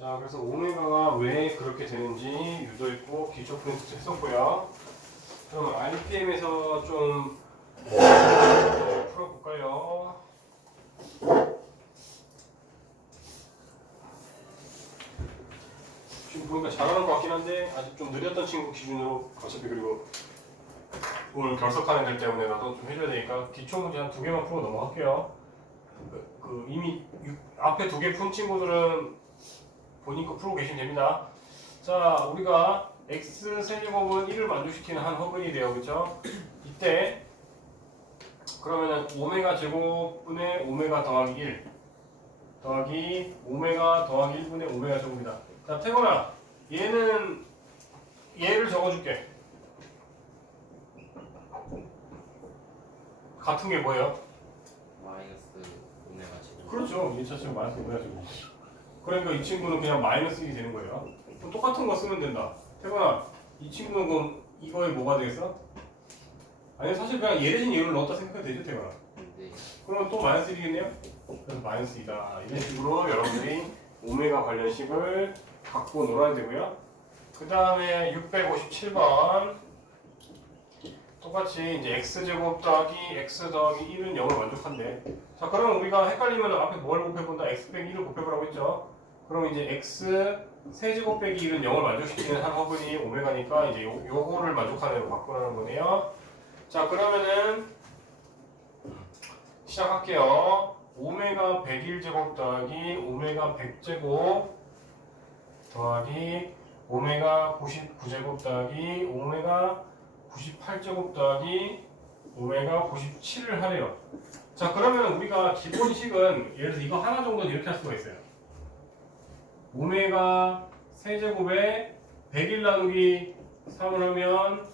자, 그래서 오메가가 왜 그렇게 되는지 유도했고 기초 프린트 했었고요. 그럼 RPM에서 좀 풀어볼까요? 지금 보니까 잘하는 것 같긴 한데 아직 좀 느렸던 친구 기준으로 어차피 그리고 오늘 결석하는 애 때문에 나도 좀 해줘야 되니까 기초 문제 한 2개만 풀고 넘어갈게요. 이미 앞에 2개 푼 친구들은 본인 거 풀고 계시면 됩니다. 자, 우리가 x 세제곱은 1을 만족시키는 한 허근이 돼요, 그렇죠? 이때 그러면은 오메가 제곱분의 오메가 더하기 1 더하기 오메가 더하기 1분의 오메가 제곱이다. 자, 태곤아, 얘를 적어줄게. 같은 게 뭐예요? 마이너스 오메가 제곱. 그렇죠. 1차 제곱 마이너스 오메가 제곱. 그러니까 이 친구는 그냥 마이너스 1이 되는 거예요. 그럼 똑같은 거 쓰면 된다. 태곤아, 이 친구는 그럼 이거에 뭐가 되겠어? 아니, 사실 그냥 얘 대신 얘를 넣었다 생각해도 되죠, 태곤아. 네. 그러면 또 마이너스 1이겠네요? 그래서 마이너스 2다. 이런 식으로 여러분들이 오메가 관련식을 갖고 놀아야 되고요. 그 다음에 657번 똑같이 이제 x제곱 더하기 x 더하기 1은 0을 만족한대. 자, 그러면 우리가 헷갈리면 앞에 뭘 곱해본다? x 빼기 1을 곱해보라고 했죠. 그럼 이제 x 세제곱 빼기 1은 0을 만족시키는 한 허분이 오메가니까 이제 요거를 만족하는 애로 바꾸라는 거네요. 자, 그러면은 시작할게요. 오메가 101제곱 더하기 오메가 100제곱 더하기 오메가 99제곱 더하기 오메가 98제곱 더하기 오메가 97을 하래요. 자, 그러면 우리가 기본식은 예를 들어서 이거 하나 정도는 이렇게 할 수가 있어요. 오메가 세제곱에 101 나누기 3을 하면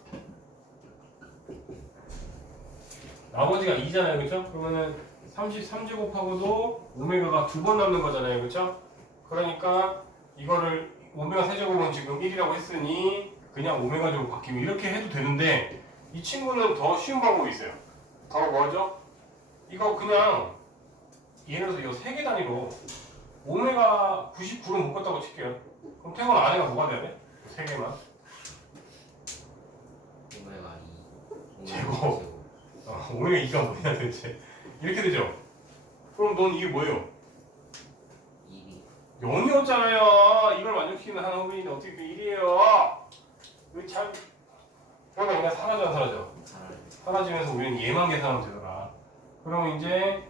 나머지가 2잖아요, 그렇죠? 그러면은 33제곱하고도 오메가가 2번 남는 거잖아요, 그렇죠? 그러니까 이거를 오메가 세제곱은 지금 1이라고 했으니 그냥 오메가 제곱 바뀌면 이렇게 해도 되는데 이 친구는 더 쉬운 방법이 있어요. 더 뭐죠? 이거 그냥 예를 들어서 이 3개 단위로 오메가 99를 묶었다고 칠게요. 그럼 태권 안에가 뭐가 돼야 돼? 3개만. 오메가 2. 제곱. 오메가 2가 뭐냐 도대체. 이렇게 되죠? 그럼 넌 이게 뭐예요? 2. 0이었잖아요. 이걸 만족시키는 한 허분인데 어떻게 1이에요? 왜 참... 그러면 그냥 사라져 안 사라져? 사라지면서 우리는 얘만 계산하면 되더라. 그러면 이제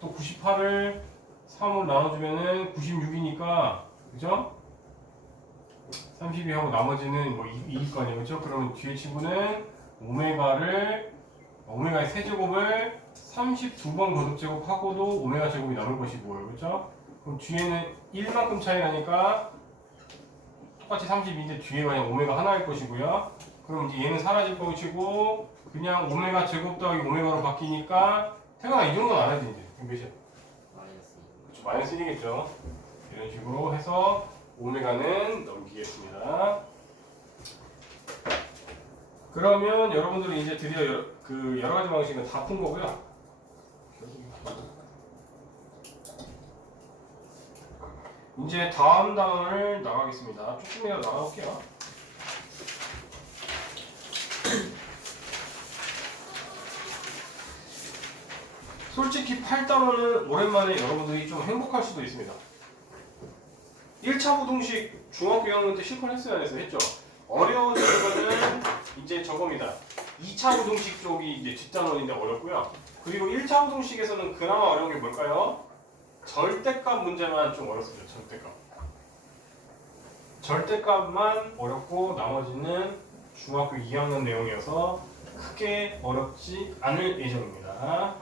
또 98을 3으로 나눠주면은 96이니까 그죠? 32하고 나머지는 뭐 2일 거 아니에요, 그죠? 그러면 뒤에 친구는 오메가의 세제곱을 32번 거듭제곱하고도 오메가 제곱이 남을 것이고요, 그죠? 그럼 뒤에는 1만큼 차이 나니까 똑같이 32인데 뒤에 그냥 오메가 하나일 것이고요. 그럼 이제 얘는 사라질 것이고 그냥 오메가 제곱 더하기 오메가로 바뀌니까 태가가 이 정도는 안 해도 이제 몇이야? 마이너스 2. 그렇죠, 마이너스 1이겠죠. 이런 식으로 해서 오메가는 넘기겠습니다. 그러면 여러분들은 이제 드디어 여러 가지 방식은 다 푼 거고요. 이제 다음 단원을 나가겠습니다. 조금이라도 나가볼게요. 솔직히 8단원은 오랜만에 여러분들이 좀 행복할 수도 있습니다. 1차 부동식 중학교 2학년 때 실컷 했어요, 안 했어요? 했죠? 어려워진 거는 이제 저겁니다. 2차 부동식 쪽이 이제 뒷단원인데 어렵고요. 그리고 1차 부동식에서는 그나마 어려운 게 뭘까요? 절대값 문제만 좀 어렵습니다. 절대값. 절대값만 어렵고 나머지는 중학교 2학년 내용이어서 크게 어렵지 않을 예정입니다.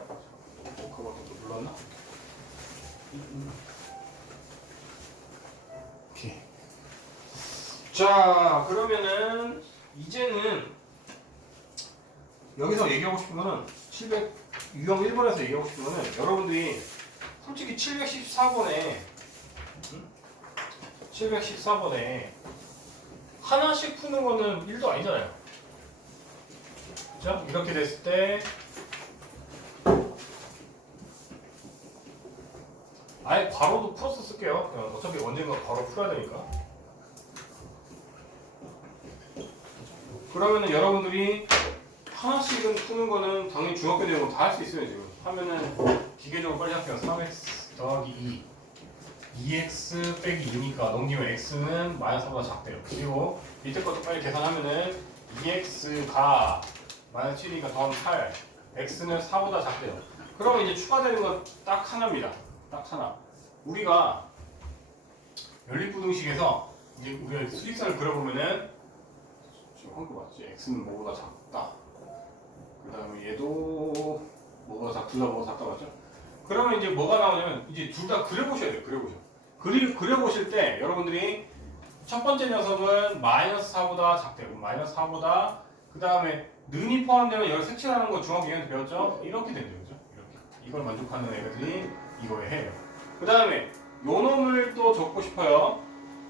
그거 또 눌렀나? 오케이. 자, 그러면은 이제는 여기서 얘기하고 싶은 거는 유형 1번에서 얘기하고 싶은 거는 여러분들이 솔직히 714번에 하나씩 푸는 거는 1도 아니잖아요. 그죠? 이렇게 됐을 때 아예 괄호도 풀었었을 쓸게요. 그냥 어차피 언젠가 바로 풀어야 되니까. 그러면은 여러분들이 하나씩은 푸는 거는 당연히 중학교 되면 다 할 수 있어요. 지금 하면은 기계적으로 빨리 할게요. 3x 더하기 2x 빼기 2니까 넘기면 x는 마이너스보다 작대요. 그리고 밑에 것도 빨리 계산하면은 2x가 마이너스 7이니까 더하면 8, x는 4보다 작대요. 그러면 이제 추가되는 건 딱 하나입니다. 딱 하나. 우리가 연립부등식에서 이제 우리가 수직선을 그려보면은 지금 한거 맞지? x는 뭐보다 작다. 그 다음에 얘도 뭐보다 둘 다 뭐보다 작다 맞죠? 그러면 이제 뭐가 나오냐면 이제 둘 다 그려보셔야 돼요. 그려보실 때 여러분들이 첫 번째 녀석은 마이너스 4보다 작대요. 마이너스 4보다 그 다음에 는이 포함되면 여기 색칠하는 거 중학교 2학년 때 배웠죠? 이렇게 된대요. 그죠? 이렇게. 이걸 만족하는 애들이 이거에 해요. 그 다음에 요 놈을 또 적고 싶어요.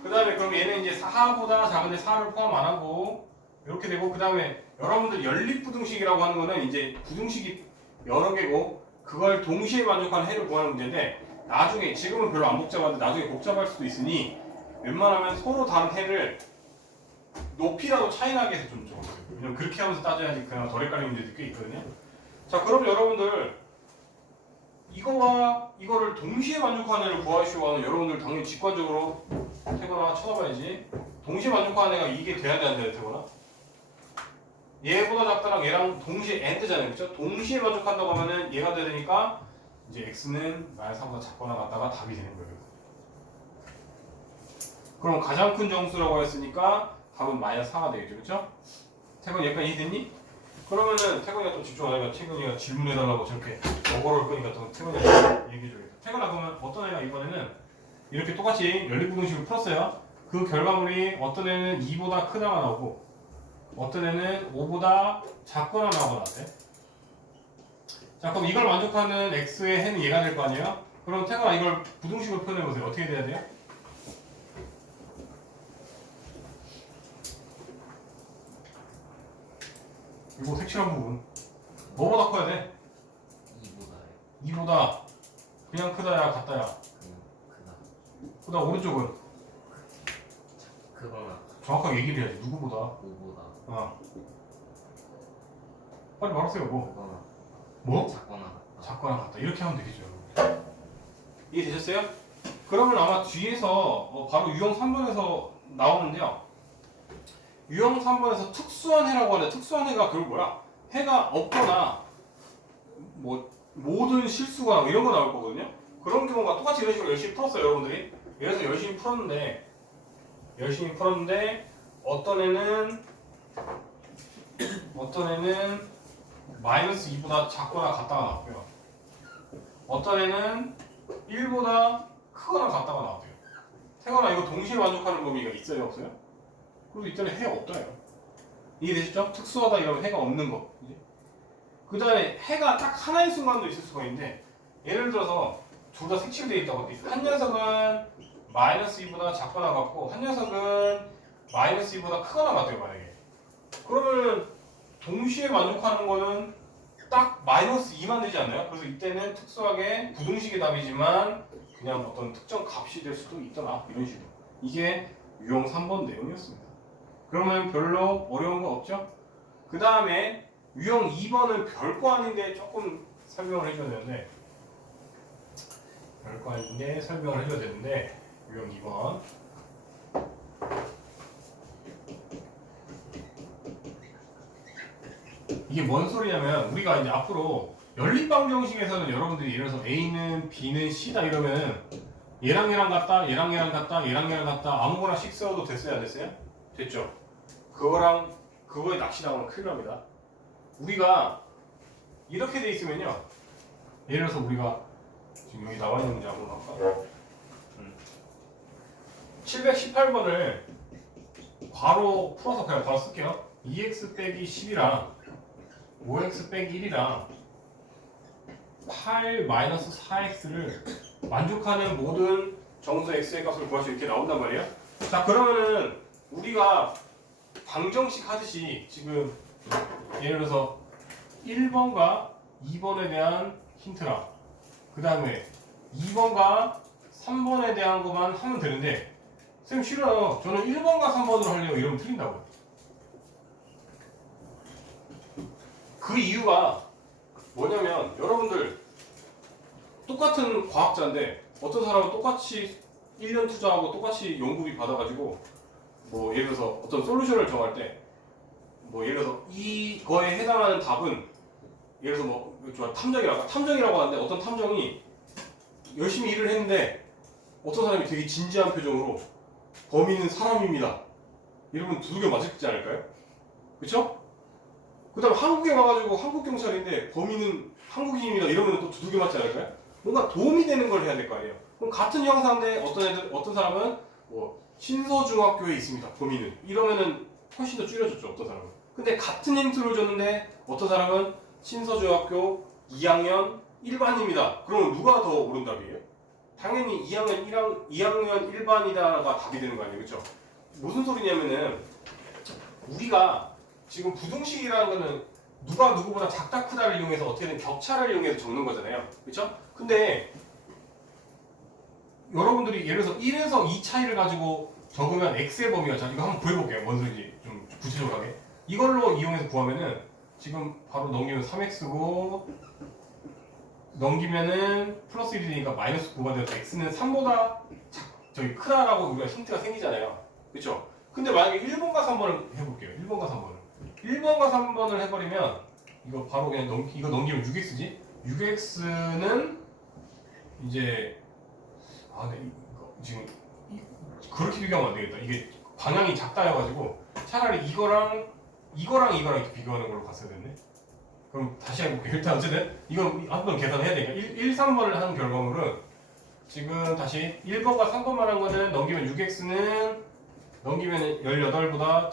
그 다음에 그럼 얘는 이제 4보다 작은데 4를 포함 안 하고 이렇게 되고 그 다음에 여러분들 연립부등식이라고 하는 거는 이제 부등식이 여러 개고 그걸 동시에 만족하는 해를 구하는 문제인데 나중에 지금은 별로 안 복잡한데 나중에 복잡할 수도 있으니 웬만하면 서로 다른 해를 높이라도 차이 나게 해서 좀 적어주세요. 왜냐면 그렇게 하면서 따져야지 그냥 덜 헷갈리는 문제도 꽤 있거든요. 자 그럼 여러분들 이거와 이거를 동시에 만족하는 애를 구하시오 하는 여러분들 당연히 직관적으로 태거나 쳐다봐야지. 동시에 만족하는 애가 이게 돼야 되는데 태거나 얘보다 작다랑 얘랑 동시에 AND잖아요. 그렇죠? 동시에 만족한다고 하면은 얘가 돼야 되니까 이제 x는 마이너스 3보다 작거나 같다가 답이 되는 거예요. 그럼 가장 큰 정수라고 했으니까 답은 마이너스 4가 되겠죠. 그렇죠? 태건 약간 이해됐니? 그러면은 태건이가 또 집중 안 하니까 태건이가 질문해달라고 저렇게 어거를 끄니까 또 태건이가 얘기해줘야겠다. 태건아 그러면 어떤 애가 이번에는 이렇게 똑같이 연립부등식을 풀었어요. 그 결과물이 어떤 애는 2보다 크다가 나오고 어떤 애는 5보다 작거나 나오거나 어때? 자 그럼 이걸 만족하는 x의 해는 얘가 될 거 아니에요? 그럼 태건아 이걸 부등식으로 표현해보세요. 어떻게 돼야 돼요? 이거 색칠한 부분 뭐보다 커야 돼? 2보다요. 2보다 그냥 크다야 같다야? 그냥 크다. 그다 오른쪽은 크거나 정확하게 얘기를 해야지. 누구보다? 5보다 어 빨리 말하세요. 뭐? 크거나 뭐? 작거나 같다. 작거나 같다 이렇게 하면 되겠죠. 이해되셨어요? 그러면 아마 뒤에서 바로 유형 3번에서 나오는데요. 유형 3번에서 특수한 해라고 하는데 특수한 해가 그걸 뭐야? 해가 없거나 뭐 모든 실수가 이런 거 나올 거거든요. 그런 경우가 똑같이 이런 식으로 열심히 풀었어요. 여러분들이 예를 들어서 열심히 풀었는데 어떤 애는 마이너스 2보다 작거나 같다가 나왔고요. 어떤 애는 1보다 크거나 같다가 나왔대요. 태거나 이거 동시에 만족하는 범위가 있어요 없어요? 그리고 이때는 해가 없다요. 이해되시죠? 특수하다 이러면 해가 없는 거. 그 다음에 해가 딱 하나의 순간도 있을 수가 있는데 예를 들어서 둘 다 색칠되어 있다고 돼. 한 녀석은 마이너스 2보다 작거나 같고 한 녀석은 마이너스 2보다 크거나 같아요 만약에. 그러면 동시에 만족하는 거는 딱 마이너스 2만 되지 않나요? 그래서 이때는 특수하게 부등식의 답이지만 그냥 어떤 특정 값이 될 수도 있더라 이런 식으로. 이게 유형 3번 내용이었습니다. 그러면 별로 어려운 거 없죠? 그 다음에 유형 2번은 별거 아닌데 조금 설명을 해줘야 되는데 별거 아닌데 설명을 해줘야 되는데 유형 2번 이게 뭔 소리냐면 우리가 이제 앞으로 연립방정식에서는 여러분들이 예를 들어서 A는 B는 C다 이러면 얘랑 얘랑 같다 얘랑 얘랑 같다 얘랑 얘랑 같다 아무거나 씩 써도 됐어요 안 됐어요? 됐죠? 그거랑 그거에 낚시당하면 큰일 납니다. 우리가 이렇게 돼 있으면요 예를 들어서 우리가 지금 여기 나와 있는 문제 한번 할까? 718번을 괄호 풀어서 그냥 바로 쓸게요. 2x 빼기 10이랑 5x 빼기 1이랑 8 마이너스 4x를 만족하는 모든 정수 x의 값을 구할 수 있게 나온단 말이에요. 자 그러면은 우리가 방정식 하듯이 지금 예를 들어서 1번과 2번에 대한 힌트랑 그 다음에 2번과 3번에 대한 것만 하면 되는데 쌤 싫어요. 저는 1번과 3번으로 하려고 이러면 틀린다고. 그 이유가 뭐냐면 여러분들 똑같은 과학자인데 어떤 사람은 똑같이 1년 투자하고 똑같이 연구비 받아가지고 뭐 예를 들어서 어떤 솔루션을 정할 때 뭐 예를 들어서 이거에 해당하는 답은 예를 들어서 뭐 탐정이라고 하는데 어떤 탐정이 열심히 일을 했는데 어떤 사람이 되게 진지한 표정으로 범인은 사람입니다. 이러면 두들겨 맞지 않을까요? 그쵸? 그 다음에 한국에 와가지고 한국 경찰인데 범인은 한국인입니다. 이러면 또 두들겨 맞지 않을까요? 뭔가 도움이 되는 걸 해야 될 거 아니에요. 그럼 같은 형사인데 어떤 사람은 뭐 신서중학교에 있습니다. 범인은 이러면은 훨씬 더 줄여줬죠. 어떤 사람은. 근데 같은 힌트를 줬는데 어떤 사람은 신서중학교 2학년 1반입니다. 그러면 누가 더 옳은 답이에요? 당연히 2학년 1반이다가 답이 되는 거 아니에요. 그렇죠? 무슨 소리냐면은 우리가 지금 부등식이라는 거는 누가 누구보다 작다 크다를 이용해서 어떻게든 격차를 이용해서 적는 거잖아요. 그렇죠? 근데 여러분들이 예를 들어서 1에서 2 차이를 가지고 적으면 x의 범위가 자 이거 한번 구해볼게요. 뭔 소리인지 좀 구체적으로 하게. 이걸로 이용해서 구하면은 지금 바로 넘기면 3x고 넘기면은 플러스 1이 되니까 마이너스 9가 되어서 x는 3보다 저기 크다라고 우리가 힌트가 생기잖아요. 그렇죠? 근데 만약에 1번과 3번을 해볼게요. 1번과 3번을. 1번과 3번을 해버리면 이거 바로 그냥 이거 넘기면 6x지? 6x는 이제 네, 이거 지금 그렇게 비교하면 안 되겠다. 이게 방향이 작다여가지고 차라리 이거랑 이렇게 비교하는 걸로 갔어야 됐네. 그럼 다시 해볼게요. 일단 어쨌든 이건 한번 계산해야 되니까 1, 3번을 한 결과물은 지금 다시 1번과 3번만 한 거는 넘기면 6x는 넘기면 18보다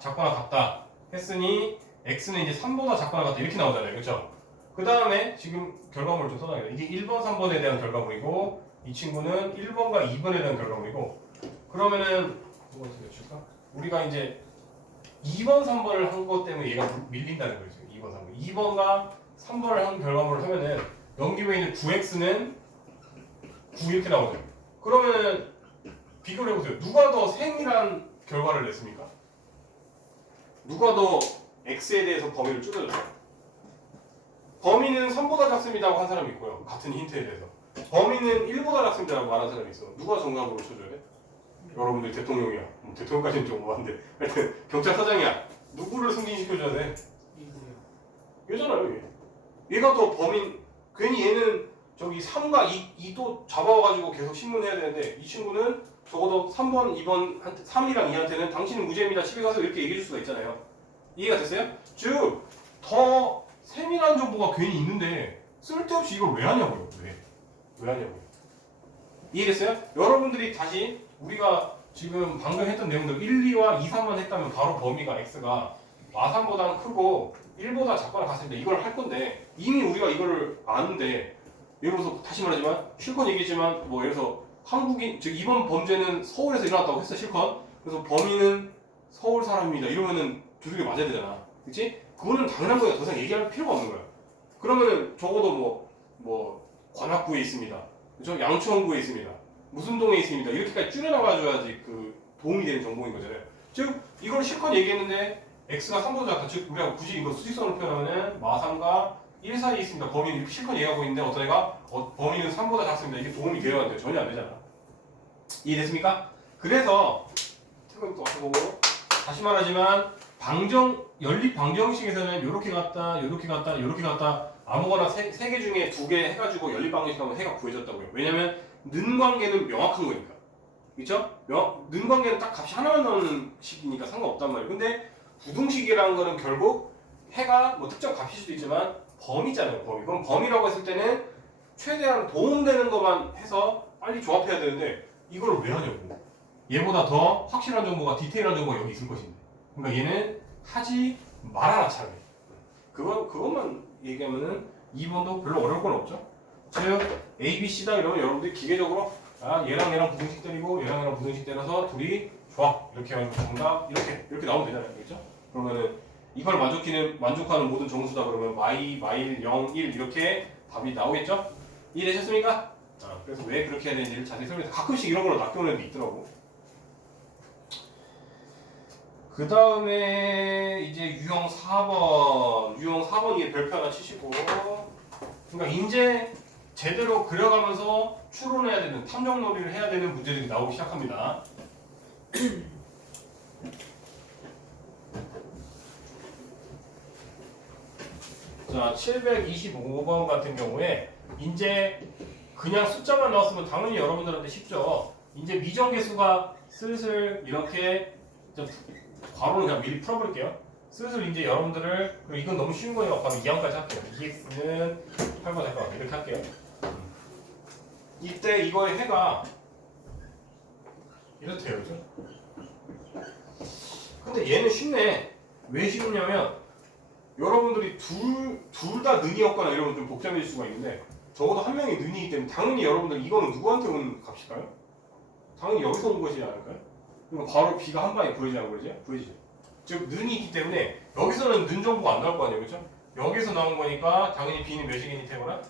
작거나 같다 했으니 x는 이제 3보다 작거나 같다 이렇게 나오잖아요. 그렇죠? 그 다음에 지금 결과물을 좀 써놔야겠다. 이게 1번, 3번에 대한 결과물이고 이 친구는 1번과 2번에 대한 결과물이고 그러면은 몇 줄까? 우리가 이제 2번, 3번을 한 것 때문에 얘가 밀린다는 거죠. 2번, 3번. 2번과 3번을 한 결과물을 하면은 넘기면 있는 9x는 9 이렇게 나오죠. 그러면은 비교를 해보세요. 누가 더 세밀한 결과를 냈습니까? 누가 더 x에 대해서 범위를 줄여줬어요? 범위는 3보다 작습니다고 한 사람이 있고요. 같은 힌트에 대해서. 범위는 1보다 작습니다라고 말한 사람이 있어. 누가 정답으로 쳐줘야 돼? 여러분들 대통령이야. 대통령까지는 좀 오버한데 하여튼 경찰서장이야. 누구를 승진시켜줘야 돼? 얘잖아요. 얘가 더 범인. 괜히 얘는 저기 3과 2도 잡아와가지고 계속 신문해야 되는데 이 친구는 적어도 3번, 2번, 3이랑 2한테는 당신은 무죄입니다. 집에 가서 이렇게 얘기해줄 수가 있잖아요. 이해가 됐어요? 즉 더 세밀한 정보가 괜히 있는데 쓸데없이 이걸 왜 하냐고요. 왜 하냐고요. 이해됐어요? 여러분들이 다시 우리가 지금 방금 했던 내용들 1, 2와 2, 3만 했다면 바로 범위가 x가 마삼보다는 크고 1보다 작거나 같습니다. 이걸 할 건데 이미 우리가 이걸 아는데 예를 들어서 다시 말하지만 실컷 얘기했지만 뭐 예를 들어서 한국인 즉 이번 범죄는 서울에서 일어났다고 했어 실컷. 그래서 범인은 서울 사람입니다. 이러면은 두들겨 맞아야 되잖아. 그치? 그거는 당연한 거야. 더 이상 얘기할 필요가 없는 거야. 그러면은 적어도 뭐 관악구에 있습니다. 그렇죠? 양천구에 있습니다. 무슨 동에 있습니다. 이렇게까지 줄여나가줘야지 그 도움이 되는 정보인 거잖아요. 즉 이걸 실컷 얘기했는데 x가 3보다 작다. 즉 우리가 굳이 이거 수직선으로 표현하면은 마3과 1 사이에 있습니다. 범인은 이렇게 실컷 얘기하고 있는데 어떤 애가 범인은 3보다 작습니다. 이게 도움이 돼야 하는데 전혀 안 되잖아. 이해됐습니까? 그래서 태국이 또 와서 보고 다시 말하지만 연립 방정식에서는 이렇게 갔다 아무거나 3개 중에 2개 해가지고 연립 방정식 하면 해가 구해졌다고요. 왜냐면 는 관계는 명확한 거니까. 그쵸? 는 관계는 딱 값이 하나만 나오는 식이니까 상관없단 말이에요. 근데 부등식이라는 거는 결국 해가 뭐 특정 값일 수도 있지만 범위잖아요. 범위. 그럼 범위라고 했을 때는 최대한 도움되는 것만 해서 빨리 조합해야 되는데 이걸 왜 하냐고. 얘보다 더 확실한 정보가 디테일한 정보가 여기 있을 것인데. 그러니까 얘는 하지 말아라 차라리. 그것만 얘기하면은 2번도 별로 어려울 건 없죠. 즉 A, B, C다 이러면 여러분들이 기계적으로 얘랑 부등식 때리고 얘랑 부등식 때려서 둘이 조합 이렇게 해가지고 정답 이렇게 나오면 되잖아요. 그렇죠? 그러면은 이걸 만족하는 모든 정수다 그러면 마일 0, 1 이렇게 답이 나오겠죠? 이해되셨습니까? 그래서 왜 그렇게 해야 되는지를 자세히 설명해서 가끔씩 이런 걸로 낚여오는 애도 있더라고. 그 다음에 이제 유형 4번. 유형 4번이 별표 하나 치시고. 그러니까 이제 제대로 그려가면서 추론해야 되는, 탐정놀이를 해야 되는 문제들이 나오기 시작합니다. 자, 725번 같은 경우에 이제 그냥 숫자만 나왔으면 당연히 여러분들한테 쉽죠. 이제 미정계수가 슬슬 이렇게 좀 괄호는 그냥 미리 풀어볼게요. 슬슬 이제 여러분들을, 그리고 이건 너무 쉬운 거예요. 바로 2항까지 할게요. 2x는 8번 잠깐만 이렇게 할게요. 이때 이거의 해가 이렇대요, 그죠? 근데 얘는 쉽네. 왜 쉽냐면 여러분들이 둘 다 는이었거나 이러면 좀 복잡해질 수가 있는데 적어도 한 명이 는이기 때문에 당연히 여러분들 이거는 누구한테 온 값일까요? 당연히 여기서 온 것이지 않을까요? 그럼 바로 b가 한 방에 보이지 않고 그러지? 보이지? 즉 는이 있기 때문에 여기서는 는 정보가 안 나올 거 아니에요, 그렇죠? 여기서 나온 거니까 당연히 b는 몇이겠니, 태곤아?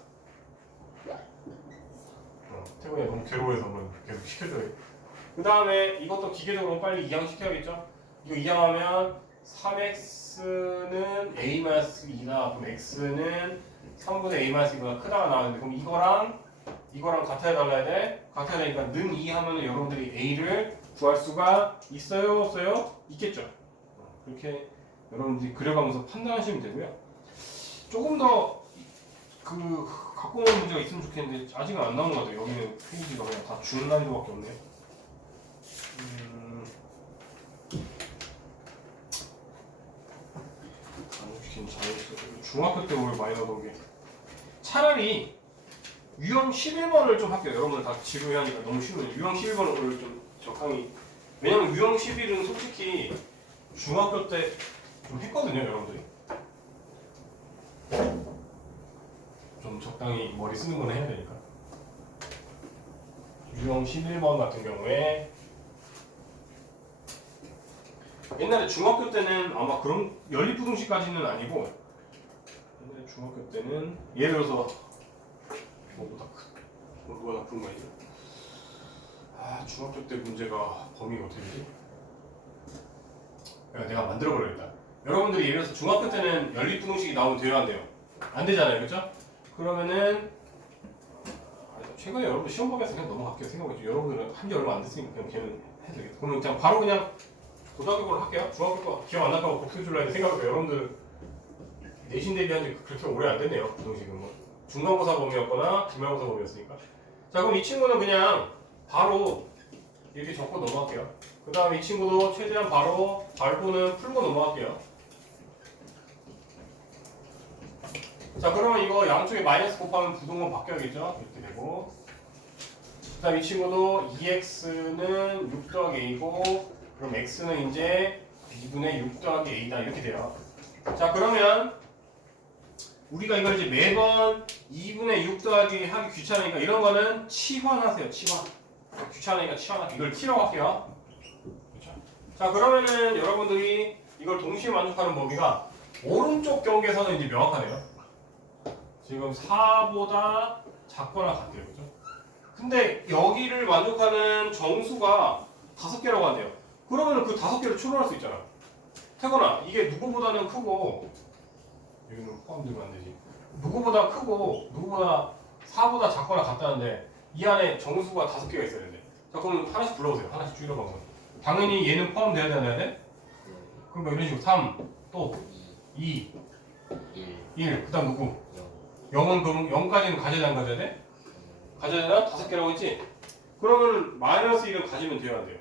태곤이 너무 괴로워해서 한번 계속 시켜줘야 돼. 그 다음에 이것도 기계적으로 빨리 이항 시켜야겠죠? 이거 이항하면 3x는 a-2다. 그럼 x는 3분의 a-2보다 크다가 나왔는데 그럼 이거랑 같아야 달라야 돼? 같아야 되니까 는 2 하면은 여러분들이 a를 구할 수가 있어요? 없어요? 있겠죠? 그렇게 여러분들이 그려가면서 판단하시면 되고요. 조금 더 갖고 오는 문제가 있으면 좋겠는데 아직은 안 나온 것 같아요. 여기는 페이지가 그냥 다 준 난이도밖에 없네. 중학교 때 오늘 많이 나오던 게 차라리 유형 11번을 좀 할게요. 여러분들 다 지루해하니까 너무 쉬우면 유형 11번을 오늘 좀 적당히, 왜냐면 유형 11은 솔직히 중학교 때 좀 했거든요. 여러분들이 좀 적당히 머리 쓰는 거는 해야 되니까. 유형 11번 같은 경우에 옛날에 중학교 때는 아마 그런 연립부등식까지는 아니고 옛날에 중학교 때는 예를 들어서 뭐가 나쁜 거야 이게? 중학교 때 문제가 범위가 어떻게 되지? 내가 만들어버려야겠다. 여러분들이 예를 들어서 중학교 때는 연립부등식이 나오면 돼요, 안 돼요? 안 되잖아요, 그렇죠? 그러면은 최근에 여러분들 시험 범위에서 그냥 넘어갈게요. 생각해보죠. 여러분들은 한 지 얼마 안 됐으니까 그냥 걔는 해도 되겠다. 그러면 그냥 바로 그냥 고등학교 걸로 할게요. 중학교 거 기억 안 날까봐 복수 줄라 했는데 생각해보세요. 여러분들 내신 대비한 지 그렇게 오래 안 됐네요. 부등식은 뭐 중간고사 범위였거나 기말고사 범위였으니까. 자, 그럼 이 친구는 그냥 바로 이렇게 적고 넘어갈게요. 그 다음에 이 친구도 최대한 바로 발부는 풀고 넘어갈게요. 자, 그러면 이거 양쪽에 마이너스 곱하면 부등호 바뀌어야겠죠? 이렇게 되고, 그 다음 이 친구도 2x는 6 더하기 a고, 그럼 x는 이제 2분의 6 더하기 a다 이렇게 돼요. 자, 그러면 우리가 이걸 이제 매번 2분의 6 더하기 하기 귀찮으니까 이런 거는 치환하세요. 치환. 귀찮으니까 치환하기. 이걸 t라고 할게요. 그렇죠? 자, 그러면은 여러분들이 이걸 동시에 만족하는 범위가 오른쪽 경계선은 이제 명확하네요. 지금 4보다 작거나 같대요. 그죠? 근데 여기를 만족하는 정수가 5개라고 한대요. 그러면 그 5개를 추론할 수 있잖아. 태거나 이게 누구보다는 크고, 여기는 포함되면 안 되지. 누구보다 크고 누구보다 4보다 작거나 같다는데 이 안에 정수가 5개가 있어야 되는데. 자, 그럼 하나씩 불러보세요. 하나씩 줄여봐서. 당연히 얘는 포함돼야 되나야 돼? 그러니까 이런 식으로 3, 또 2, 1, 그 다음 누구? 0은 그럼 0까지는 가져야 돼, 안 가져야 돼? 가져야 되나? 5개라고 했지? 그러면 마이너스 1은 가지면 돼요, 안 돼요?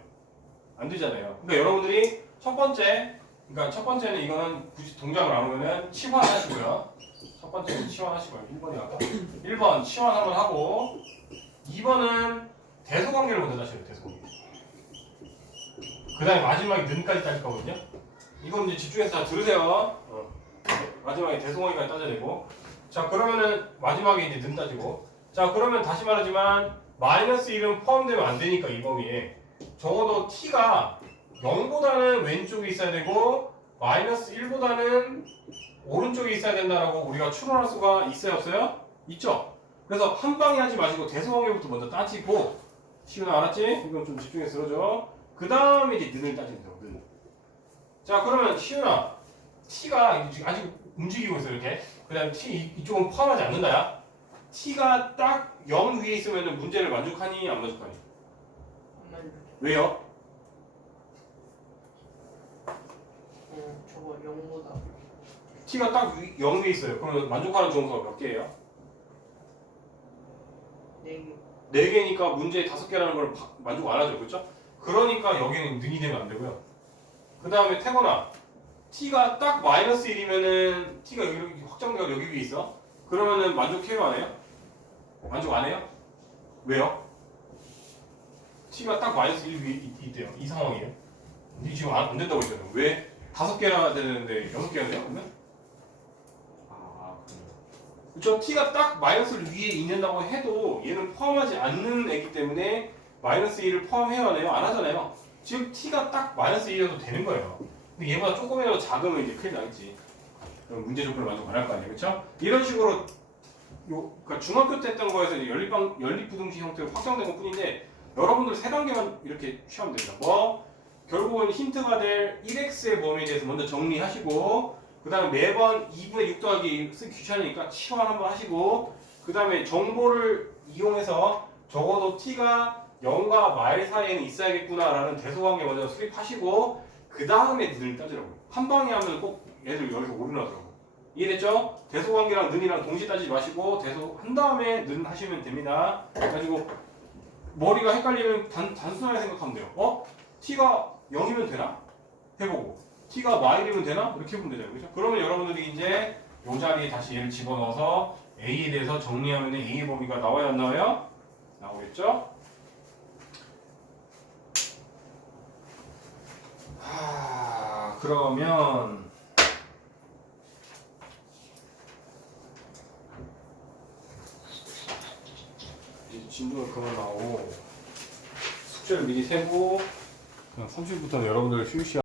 안 되잖아요. 그러니까 여러분들이 첫 번째는 이거는 굳이 동작을 안 하면은 치환하시고요. 첫 번째는 치환하시고요. 1번이 아까 1번 치환 한번 하고 2번은 대소관계를 먼저 따셔요. 대소관계. 그 다음에 마지막에 는까지 따질 거거든요. 이건 이제 집중해서 다 들으세요. 마지막에 대소관계까지 따져야 되고, 자, 그러면은 마지막에 이제 는 따지고, 자, 그러면 다시 말하지만 마이너스 1은 포함되면 안 되니까 이 범위에 적어도 t가 0보다는 왼쪽에 있어야 되고 마이너스 1보다는 오른쪽에 있어야 된다라고 우리가 추론할 수가 있어요, 없어요? 있죠? 그래서 한 방에 하지 마시고 대소관계부터 먼저 따지고 시윤아 알았지? 이건 좀 집중해서 들어줘. 그 다음에 이제 는을 따지면 돼요. 는. 자 그러면 시윤아 t가 아직 움직이고 있어 이렇게. 그다음 t 이쪽은 포함하지 않는다야. t가 딱 0 위에 있으면 문제를 만족하니 안 만족하니? 왜요? 저거 0보다 t가 딱 0 위에 있어요. 그러면 만족하는 정수가 몇 개예요? 4개. 4개니까 문제 5개라는 걸 만족 안 하죠. 그렇죠? 그러니까 여기는 능이 되면 안 되고요. 그 다음에 태거나 t가 딱 마이너스 1이면은 t가 여기 확정되어 여기 위에 있어. 그러면은 만족해요 안 해요? 만족 안 해요? 왜요? t가 딱 마이너스 1 위에 있대요. 이 상황이에요. 이 지금 안 된다고 했잖아요. 왜? 5개나 되는데 6개나 돼요? 그러면? 아 그래요. 그렇죠? t가 딱 마이너스 위에 있는다고 해도 얘는 포함하지 않는 애기 때문에 마이너스 1을 포함해야 하나요? 안 하잖아요. 즉 t가 딱 마이너스 1이어도 되는 거예요. 근데 얘보다 조금이라도 작으면 이제 큰일 나겠지. 그럼 문제 조건을 만족 안 할 거 아니에요, 그렇죠? 이런 식으로 그러니까 중학교 때 했던 거에서 이제 연립부등식 형태로 확정된 것뿐인데 여러분들 세 단계만 이렇게 취하면 됩니다. 뭐 결국은 힌트가 될 1x의 범위에 대해서 먼저 정리하시고 그 다음에 매번 2분의 6 더하기 쓰기 귀찮으니까 치환 한번 하시고 그 다음에 정보를 이용해서 적어도 t가 0과 말 사이에는 있어야겠구나라는 대소관계 먼저 수립하시고 그 다음에 는을 따지라고요. 한 방에 하면 꼭 얘들 여기서 오류나더라고요. 이해됐죠? 대소관계랑 는이랑 동시에 따지지 마시고 대소한 다음에 는 하시면 됩니다. 그래가지고 머리가 헷갈리면 단순하게 생각하면 돼요. t가 0이면 되나? 해보고 t가 y이면 되나? 이렇게 해보면 되잖아요. 그렇죠? 그러면 여러분들이 이제 이 자리에 다시 얘를 집어넣어서 a에 대해서 정리하면 a의 범위가 나와야 안 나와요? 나오겠죠? 그러면 이제 진도가 그만 나오고 숙제를 미리 세고 그냥 30분부터는 여러분들 쉬우시